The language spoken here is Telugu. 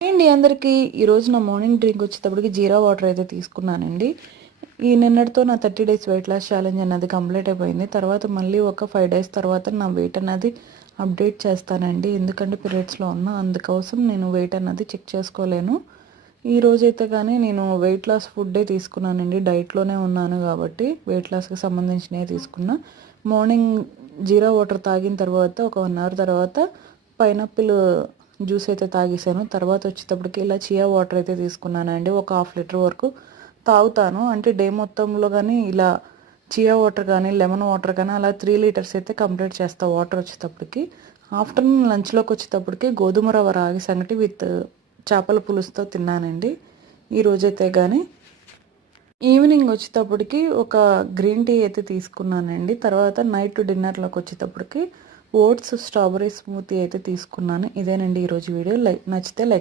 అండి అందరికీ ఈరోజు నా మార్నింగ్ డ్రింక్ వచ్చేటప్పటికి జీరా వాటర్ అయితే తీసుకున్నానండి. ఈ నిన్నటితో నా 30 డేస్ వెయిట్ లాస్ ఛాలెంజ్ అన్నది కంప్లీట్ అయిపోయింది. తర్వాత మళ్ళీ ఒక 5 డేస్ తర్వాత నా వెయిట్ అన్నది అప్డేట్ చేస్తానండి. ఎందుకంటే పీరియడ్స్లో ఉన్నా అందుకోసం నేను వెయిట్ అన్నది చెక్ చేసుకోలేను. ఈ రోజైతే కానీ నేను వెయిట్ లాస్ ఫుడ్డే తీసుకున్నానండి. డైట్లోనే ఉన్నాను కాబట్టి వెయిట్ లాస్కి సంబంధించినవి తీసుకున్నా. మార్నింగ్ జీరా వాటర్ తాగిన తర్వాత ఒక 1 అవర్ తర్వాత పైనాపిల్ జ్యూస్ అయితే తాగేసాను. తర్వాత వచ్చేటప్పటికి ఇలా చియా వాటర్ అయితే తీసుకున్నానండి. ఒక 1/2 లీటర్ వరకు తాగుతాను. అంటే డే మొత్తంలో కానీ ఇలా చియా వాటర్ కానీ లెమన్ వాటర్ కానీ అలా 3 లీటర్స్ అయితే కంప్లీట్ చేస్తా వాటర్ వచ్చేటప్పటికి. ఆఫ్టర్నూన్ లంచ్లోకి వచ్చేటప్పటికి గోధుమ రవ్వ రాగి సంగటి విత్ చేపల పులుసుతో తిన్నానండి ఈరోజైతే. కానీ ఈవినింగ్ వచ్చేటప్పటికి ఒక గ్రీన్ టీ అయితే తీసుకున్నానండి. తర్వాత నైట్ డిన్నర్లోకి వచ్చేటప్పటికి ఓట్స్ స్ట్రాబెర్రీ స్మూతీ అయితే తీసుకున్నాను. ఇదేనండి ఈరోజు వీడియో. నచ్చితే లైక్